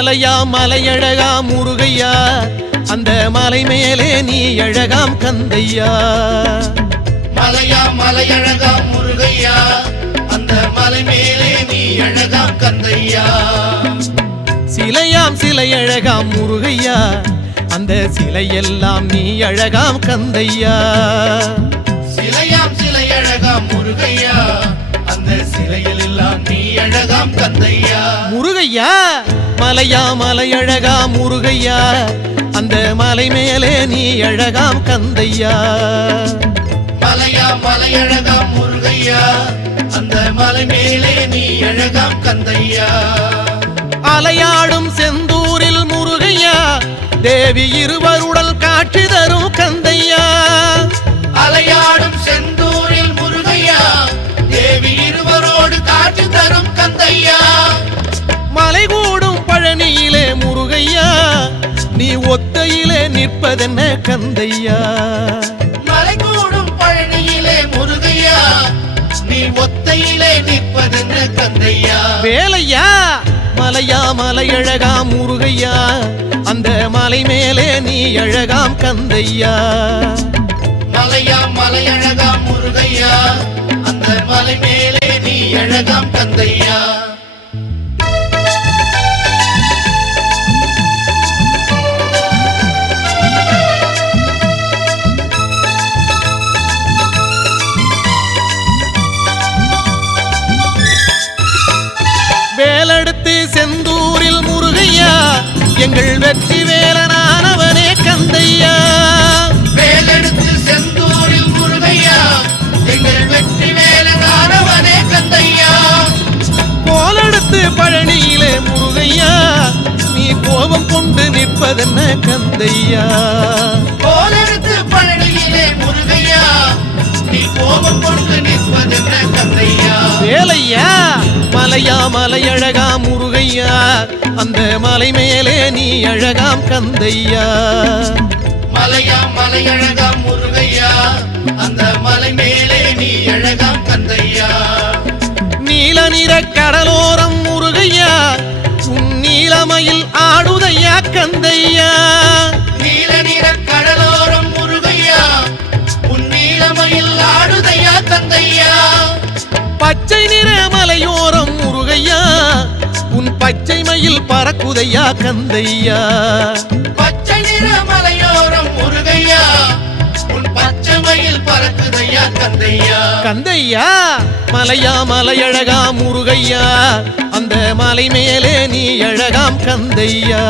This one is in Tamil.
மலையா மலையழகா முருகையா அந்த மலை மேலே நீ அழகாம் கந்தையா. மலையா மலையழகா முருகையா அந்த மலை மேலே நீ அழகா கந்தையா. சிலையாம் சிலை அழகாம் முருகையா அந்த சிலையெல்லாம் நீ அழகாம் கந்தையா. சிலையாம் சிலை அழகா முருகையா அந்த சிலையில் எல்லாம் நீ அழகாம் கந்தையா. மலையா மலையழகா முருகையா அந்த மலை மேலே நீ அழகாம் கந்தையா. மலையா மலையழகா முருகையா அந்த மலை மேலே நீ அழகாம் கந்தையா. அலையாடும் செந்தூரில் முருகையா தேவி இருவருடல் காட்சி தரும் கந்தையா. அலையாடும் செந்தூரில் நிற்பதென்ன கந்தையா? மலை கூடும் பழனியிலே முருகையா நீ ஒத்தையிலே நிற்பதென்ன கந்தையா? வேலையா? மலையா மலையழகா முருகையா? அந்த மலை மேலே நீ அழகாம் கந்தையா? மலையா மலையழகா முருகையா அந்த மலை மேலே நீ அழகாம் கந்தையா? செந்தூரில் முருகையா எங்கள் வெற்றி வேலனானவனே கந்தையா. வேலெடுத்து செந்தூரில் முருகையா எங்கள் வெற்றி வேலனானவனே கந்தையா. கோலெடுத்து பழனியிலே முருகையா நீ கோபம் கொண்டு நிற்பதென்ன கந்தையா. கோலெடுத்து பழனியிலே முருகையா நீ கோபம் கொண்டு நிற்பதென்ன கந்தையா. வேலையா? மலையா மலையழகா முருகையா அந்த மலை மேலே நீ அழகாம் கந்தையா. மலையா மலையழகா முருகையா அந்த மலை மேலே நீ அழகாம் கந்தையா. நீல நிற கடலோரம் முருகையா உன் நீலமையில் ஆடுதையா கந்தையா. நீல நிற கடலோரம் முருகையா உன் நீலமையில் ஆடுதையா கந்தையா. பச்சை நிற பச்சை மயில் பறக்குதையா கந்தையா? பச்சை நிற மலையோரம் முருகையா? உன் பச்சை மயில் பறக்குதையா கந்தையா? கந்தையா? மலையா மலையழகா முருகையா? அந்த மலை மேலே நீ அழகாம் கந்தையா?